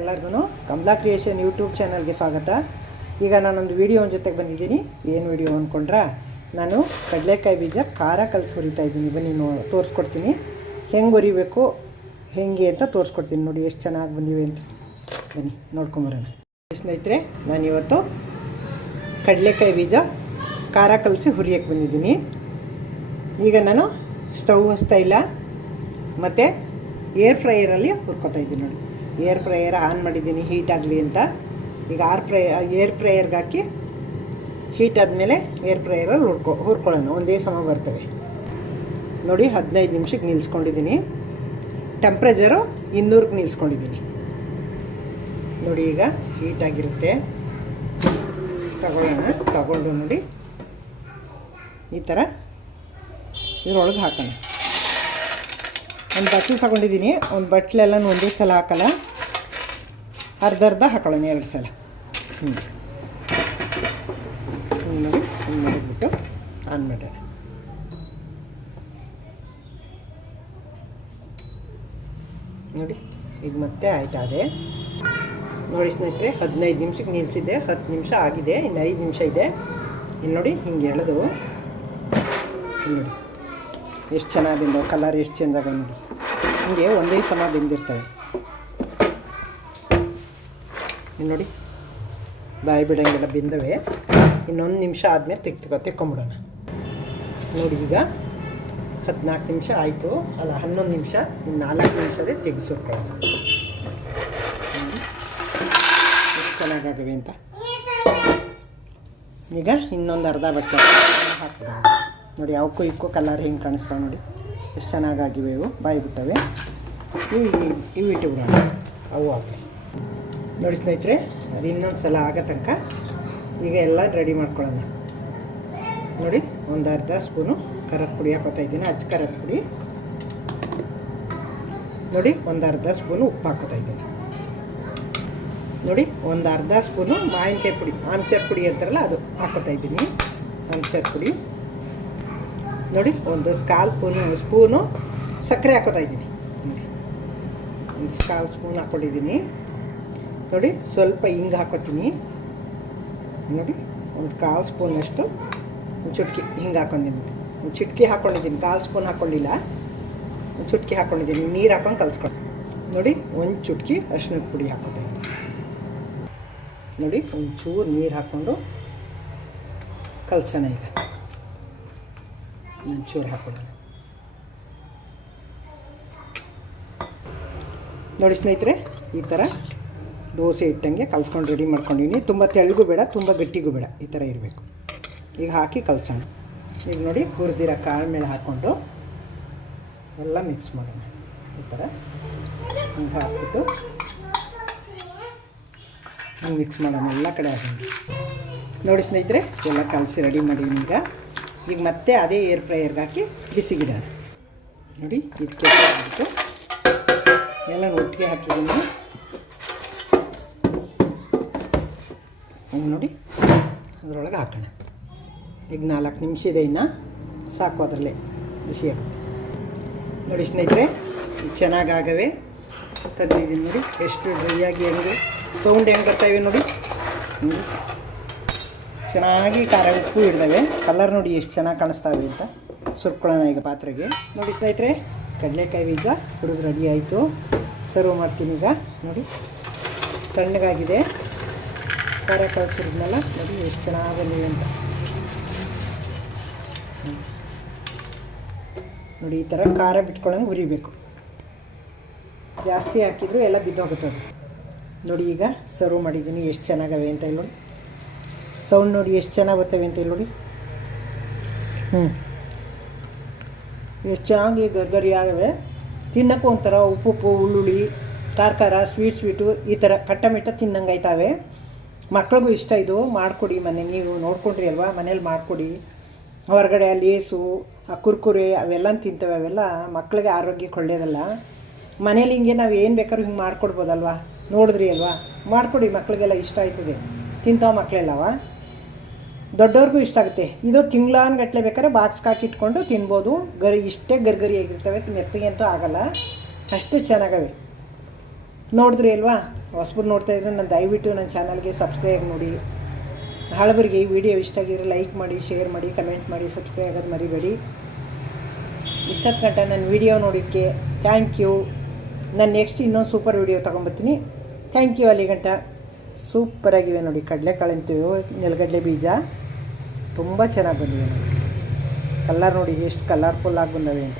ಎಲ್ಲರಿಗೂ Kamala creation YouTube ಚಾನಲ್ಗೆ ಸ್ವಾಗತ. ಈಗ ನಾನೊಂದು ವಿಡಿಯೋ ಜೊತೆಗೆ ಬಂದಿದ್ದೀನಿ. ಏನು ವಿಡಿಯೋ ಅಂದ್ಕೊಂಡ್ರೆ ನಾನು ಕಡಲೆಕಾಯಿ ಬೀಜ ಖಾರ ಕಲಸಿ ಹುರಿತಾ ಇದ್ದೀನಿ. ಬನ್ನಿ ನೋ, ತೋರಿಸ್ಕೊಡ್ತೀನಿ. ಹೆಂಗೆ ಹುರಿಬೇಕು, ಹೆಂಗೆ ಅಂತ ತೋರಿಸ್ಕೊಡ್ತೀನಿ. ನೋಡಿ ಎಷ್ಟು ಚೆನ್ನಾಗಿ ಬಂದಿವೆ ಅಂತ. ಬನ್ನಿ ನೋಡ್ಕೊಂಬರೋಣ ಸ್ನೇಹಿತರೆ, ನಾನಿವತ್ತು ಕಡಲೆಕಾಯಿ ಬೀಜ ಖಾರ ಕಲಸಿ ಹುರಿಯೋಕ್ಕೆ ಬಂದಿದ್ದೀನಿ. ಈಗ ನಾನು ಸ್ಟವ್ ಹಚ್ತಾ ಇಲ್ಲ. ಮತ್ತು ಏರ್ ಫ್ರೈಯರಲ್ಲಿ ಹುರ್ಕೊತಾ ಇದ್ದೀನಿ ನೋಡಿ. ಏರ್ ಫ್ರೈಯರ್ ಆನ್ ಮಾಡಿದ್ದೀನಿ, ಹೀಟ್ ಆಗಲಿ ಅಂತ. ಈಗ ಆರ್ ಫ್ರೈ, ಏರ್ ಫ್ರೈಯರ್ಗೆ ಹಾಕಿ ಹೀಟ್ ಆದಮೇಲೆ ಏರ್ ಫ್ರೈಯರಲ್ಲಿ ಹುರ್ಕೊ, ಹುರ್ಕೊಳ್ಳೋಣ. ಒಂದೇ ಸಮ ಬರ್ತವೆ. ನೋಡಿ, ಹದಿನೈದು ನಿಮಿಷಕ್ಕೆ ನಿಲ್ಲಿಸ್ಕೊಂಡಿದ್ದೀನಿ ಟೆಂಪ್ರೇಚರು ಇನ್ನೂರಕ್ಕೆ ನಿಲ್ಲಿಸ್ಕೊಂಡಿದ್ದೀನಿ ನೋಡಿ, ಈಗ ಹೀಟಾಗಿರುತ್ತೆ ತಗೊಳ್ಳೋಣ, ತಗೊಂಡು ನೋಡಿ. ಈ ಥರ ಇದ್ರೊಳಗೆ ಹಾಕೋಣ. ಒಂದು ಬಟ್ಲು ತಗೊಂಡಿದ್ದೀನಿ ಒಂದು ಬಟ್ಲೆಲ್ಲ ಒಂದೇ ಸಲ ಹಾಕಲ್ಲ. ಅರ್ಧ ಅರ್ಧ ಹಾಕೊಳ್ಳೋಣ ಎರಡು ಸಲ. ಹ್ಞೂ ನೋಡಿ ಹಿಂಗೆ ಮಾಡಿಬಿಟ್ಟು ಆನ್ ಮಾಡೋಣ. ನೋಡಿ, ಈಗ ಮತ್ತೆ ಆಯ್ತಾ ಅದೇ? ನೋಡಿ ಸ್ನೇಹಿತರೆ, ಹದಿನೈದು ನಿಮಿಷಕ್ಕೆ ನಿಲ್ಲಿಸಿದ್ದೆ ಹತ್ತು ನಿಮಿಷ ಆಗಿದೆ. ಇನ್ನು ಐದು ನಿಮಿಷ ಇದೆ. ಇಲ್ಲಿ ನೋಡಿ, ಹಿಂಗೆ ಎಳೆದು. ನೋಡಿ. ಎಷ್ಟು ಚೆನ್ನಾಗಿ ಬೆಂದವು ಕಲರ್ ಎಷ್ಟು ಚೇಂಜ್ ಆಗ ನೋಡಿ. ಹಿಂಗೆ ಒಂದೇ ಸಮ ಬೆಂದಿರ್ತವೆ. ನೋಡಿ, ಬಾಯಿ ಬಿಡೋಂಗೆಲ್ಲ ಬಿಂದವೆ. ಇನ್ನೊಂದು ನಿಮಿಷ ಆದಮೇಲೆ ತೆಗ್ದು ತೆಕ್ಕೊಂಬಿಡೋಣ. ನೋಡಿ ಈಗ ಹದಿನಾಲ್ಕು ನಿಮಿಷ ಆಯಿತು. ಅಲ್ಲ, ಹನ್ನೊಂದು ನಿಮಿಷ, ಇನ್ನು ನಾಲ್ಕು ನಿಮಿಷದೇ ಎಷ್ಟು ಚೆನ್ನಾಗಾಗಿವೆ ಅಂತ. ಈಗ ಇನ್ನೊಂದು ಅರ್ಧ ಬಟ್ಟೆ ಹಾಕ್ಬಿಡೋಣ. ನೋಡಿ, ಅವಕ್ಕೂ ಇಕ್ಕೂ ಕಲರ್ ಹಿಂಗೆ ಕಾಣಿಸ್ತಾವೆ ನೋಡಿ. ಎಷ್ಟು ಚೆನ್ನಾಗಾಗಿವೆ ಇವು. ಬಾಯಿ ಬಿಟ್ಟವೆ. ಇವು ಇವು ಇಟ್ಟು ಬಿಡೋಣ ಅವು ಆಗಲಿ ನೋಡಿ ಸ್ನೇಹಿತರೆ, ಅದು ಇನ್ನೊಂದು ಸಲ ಆಗೋ ತನಕ ಈಗ ಎಲ್ಲ ರೆಡಿ ಮಾಡ್ಕೊಳ್ಳೋಣ. ನೋಡಿ, ಒಂದು ಅರ್ಧ ಸ್ಪೂನು ಕರದ ಪುಡಿ ಹಾಕೋತಾ ಇದ್ದೀನಿ, ಅಚ್ಚ ಪುಡಿ. ನೋಡಿ, ಒಂದು ಅರ್ಧ ಸ್ಪೂನು ಉಪ್ಪು ಹಾಕೋತಾ ಇದ್ದೀನಿ. ನೋಡಿ, ಒಂದು ಅರ್ಧ ಸ್ಪೂನು ಮಾವಿನಕಾಯಿ ಪುಡಿ, ಆಮ್ಚರ್ ಪುಡಿ ಅಂತಾರಲ್ಲ, ಅದು ಹಾಕೋತಾ ಇದ್ದೀನಿ. ಆಮ್ಚರ್ ಪುಡಿ. ನೋಡಿ, ಒಂದು ಸ್ಕಾಲ್ಪೂನು ಸ್ಪೂನು ಸಕ್ಕರೆ ಹಾಕೋತಾ ಇದ್ದೀನಿ. ಒಂದು ಕಾಲು ಸ್ಪೂನ್ ಹಾಕ್ಕೊಂಡಿದ್ದೀನಿ ನೋಡಿ, ಸ್ವಲ್ಪ ಹಿಂಗೆ ಹಾಕೋತೀನಿ. ನೋಡಿ, ಒಂದು ಕಾಲು ಸ್ಪೂನಷ್ಟು ಒಂದು ಚುಟ್ಕಿ ಹಿಂಗೆ ಹಾಕೊಂಡಿದ್ದೀನಿ. ಒಂದು ಚಿಟ್ಕಿ ಹಾಕ್ಕೊಂಡಿದ್ದೀನಿ ಕಾಲು ಸ್ಪೂನ್ ಹಾಕ್ಕೊಂಡಿಲ್ಲ ಒಂದು ಚುಟ್ಕಿ ಹಾಕ್ಕೊಂಡಿದ್ದೀನಿ ನೀರು ಹಾಕೊಂಡು ಕಲ್ಸ್ಕೊಂಡು ನೋಡಿ, ಒಂದು ಚುಟ್ಕಿ ಅರಿಶಿನದ ಪುಡಿ ಹಾಕೋತಾ ನೋಡಿ, ಒಂಚೂರು ನೀರು ಹಾಕ್ಕೊಂಡು ಕಲಸೋಣ ಈಗ. ಒಂಚೂರು ಹಾಕೊಳ್ಳೋಣ ನೋಡಿ ಸ್ನೇಹಿತರೆ, ಈ ಥರ ದೋಸೆ ಇಟ್ಟಂಗೆ ಕಲ್ಸ್ಕೊಂಡು ರೆಡಿ ಮಾಡ್ಕೊಂಡಿನಿ ತುಂಬ ತೆಳ್ಳಗೂ ಬೇಡ, ತುಂಬ ಗಟ್ಟಿಗೂ ಬೇಡ, ಈ ಥರ ಇರಬೇಕು. ಈಗ ಹಾಕಿ ಕಲಸೋಣ. ಈಗ ನೋಡಿ ಹುರಿದಿರೋ ಕಾಳು ಮೇಲೆ ಹಾಕ್ಕೊಂಡು ಎಲ್ಲ ಮಿಕ್ಸ್ ಮಾಡೋಣ. ಈ ಥರ ಹಂಗೆ ಹಾಕ್ಬಿಟ್ಟು ಹಂಗೆ ಮಿಕ್ಸ್ ಮಾಡೋಣ ಎಲ್ಲ ಕಡೆ ಹಾಕೊಂಡು ನೋಡಿ ಸ್ನೇಹಿತರೆ, ಎಲ್ಲ ಕಲಸಿ ರೆಡಿ ಮಾಡಿದ್ದೀನಿ ಈಗ. ಈಗ ಮತ್ತೆ ಅದೇ ಏರ್ ಫ್ರೈಯರ್ಗೆ ಹಾಕಿ ಬಿಸಿಗಿಡೋಣ. ನೋಡಿ ಇದಕ್ಕೆ ಎಲ್ಲ ಒಟ್ಟಿಗೆ ಹಾಕಿದ್ದೀನಿ. ಹಂಗೆ ನೋಡಿ, ಅದರೊಳಗೆ ಹಾಕೋಣ. ಈಗ ನಾಲ್ಕು ನಿಮಿಷ ಇದೆ ಇನ್ನು. ಸಾಕು ಅದರಲ್ಲೇ, ಬಿಸಿ ಆಗುತ್ತೆ. ನೋಡಿ ಸ್ನೇಹಿತರೆ ಚೆನ್ನಾಗಾಗವೆ ತಂದಿದ್ದೀನಿ ನೋಡಿ, ಎಷ್ಟು ಡ್ರೈಯಾಗಿ ಹೆಂಗೆ ಸೌಂಡ್ ಹೆಂಗೆ ಬರ್ತಾಯಿವೆ ನೋಡಿ. ಚೆನ್ನಾಗಿ ಖಾರ ಉಪ್ಪು ಹಿಡ್ದವೆ ಕಲರ್ ನೋಡಿ ಎಷ್ಟು ಚೆನ್ನಾಗಿ ಕಾಣಿಸ್ತಾವೆ ಅಂತ. ಸುರ್ಕೊಳ್ಳೋಣ ಈಗ ಪಾತ್ರೆಗೆ. ನೋಡಿ ಸ್ನೇಹಿತರೆ, ಕಡಲೆಕಾಯಿ ಬೀಜ ಹುಡುಗ ರೆಡಿ ಆಯಿತು. ಸರ್ವ್ ಮಾಡ್ತೀನಿ ಈಗ. ನೋಡಿ, ತಣ್ಣಗಾಗಿದೆ. ಖಾರ ಕಳಿಸಿದ್ಮೇಲೆ ನೋಡಿ ಎಷ್ಟು ಚೆನ್ನಾಗಿ ಬಂದಿದೆ ಅಂತ. ನೋಡಿ, ಈ ಥರ ಖಾರ ಬಿಟ್ಕೊಳ್ಳೋಂಗೆ ಉರಿಬೇಕು ಜಾಸ್ತಿ ಹಾಕಿದ್ರು ಎಲ್ಲ ಬಿದ್ದೋಗುತ್ತದೆ ನೋಡಿ ಈಗ ಸರ್ವ್ ಮಾಡಿದ್ದೀನಿ ಎಷ್ಟು ಚೆನ್ನಾಗವೆ ಅಂತ ನೋಡಿ. ಸೌಂಡ್ ನೋಡಿ ಎಷ್ಟು ಚೆನ್ನಾಗಿ ಬರ್ತವೆ ಅಂತ ಇಲ್ಲಿ ನೋಡಿ. ಹ್ಞೂ ಎಷ್ಟು ಚೆನ್ನಾಗಿ ಗರ್ಗರಿ ಆಗವೆ. ತಿನ್ನೋಕ್ಕೂ ಒಂಥರ ಉಪ್ಪು ಉಪ್ಪು ಉಳ್ಳುಳ್ಳಿ ಖಾರ ಖಾರ ಸ್ವೀಟ್ ಸ್ವೀಟು ಈ ಥರ ಕಟ್ಟ ಮಿಟ್ಟ ತಿನ್ನಂಗೆ ಆಯ್ತಾವೆ. ಮಕ್ಳಿಗೂ ಇಷ್ಟ ಇದು, ಮಾಡಿಕೊಡಿ ಮನೆ, ನೀವು ನೋಡ್ಕೊಂಡ್ರಿ ಅಲ್ವಾ? ಮನೇಲಿ ಮಾಡಿಕೊಡಿ. ಹೊರಗಡೆ ಲೇಸು ಆ ಕುರ್ಕುರೆ ಅವೆಲ್ಲ ತಿಂತವೆ, ಅವೆಲ್ಲ ಮಕ್ಳಿಗೆ ಆರೋಗ್ಯಕ್ಕೆ ಒಳ್ಳೆಯದಲ್ಲ ಮನೇಲಿ ಹಿಂಗೆ ನಾವು ಏನು ಬೇಕಾದ್ರೂ ಹಿಂಗೆ ಮಾಡ್ಕೊಡ್ಬೋದಲ್ವಾ? ನೋಡಿದ್ರಿ ಅಲ್ವಾ? ಮಾಡಿಕೊಡಿ ಮಕ್ಕಳಿಗೆಲ್ಲ ಇಷ್ಟ ಆಯ್ತದೆ. ತಿಂತಾವ ಮಕ್ಕಳೆಲ್ಲವ ದೊಡ್ಡವ್ರಿಗೂ ಇಷ್ಟ ಆಗುತ್ತೆ. ಇದು ತಿಂಗಳಾನ್ಗಟ್ಲೆ ಬೇಕಾದ್ರೆ ಬಾಕ್ಸ್ ಹಾಕಿಟ್ಕೊಂಡು ತಿನ್ಬೋದು. ಗರಿ, ಇಷ್ಟೇ ಗರ್ಗರಿಯಾಗಿರ್ತವೆ ಮೆತ್ತಗೆ ಅಂತೂ ಆಗಲ್ಲ. ಅಷ್ಟು ಚೆನ್ನಾಗವೆ. ನೋಡಿದ್ರಿ ಅಲ್ವಾ? ಹೊಸಬ್ರು ನೋಡ್ತಾ ಇದ್ರೆ ನಾನು ದಯವಿಟ್ಟು ನನ್ನ ಚಾನಲ್ಗೆ ಸಬ್ಸ್ಕ್ರೈಬ್ ನೋಡಿ. ಹಳಬರಿಗೆ ಈ ವಿಡಿಯೋ ಇಷ್ಟ ಆಗಿದ್ರೆ ಲೈಕ್ ಮಾಡಿ ಶೇರ್ ಮಾಡಿ ಕಮೆಂಟ್ ಮಾಡಿ ಸಬ್ಸ್ಕ್ರೈಬ್ ಆಗೋದು ಮರಿಬೇಡಿ. ಇಷ್ಟೊತ್ತು ಗಂಟೆ ನನ್ನ ವಿಡಿಯೋ ನೋಡಿದ್ದಕ್ಕೆ ಥ್ಯಾಂಕ್ ಯು ನಾನು ನೆಕ್ಸ್ಟ್ ಇನ್ನೊಂದು ಸೂಪರ್ ವಿಡಿಯೋ ತೊಗೊಂಬರ್ತೀನಿ ಥ್ಯಾಂಕ್ ಯು ಅಲ್ಲಿ ಗಂಟ. ಸೂಪರಾಗಿವೆ ನೋಡಿ. ಕಡಲೆಕಾಳು ಅಂತೀವಿ. ನೆಲಗಡಲೆ ಬೀಜ. ತುಂಬ ಚೆನ್ನಾಗಿ ಬಂದಿವೆ ನೋಡಿ. ಕಲ್ಲರ್ ನೋಡಿ, ಎಷ್ಟು ಕಲರ್ಫುಲ್ ಆಗಿ ಬಂದವೆ ಅಂತ.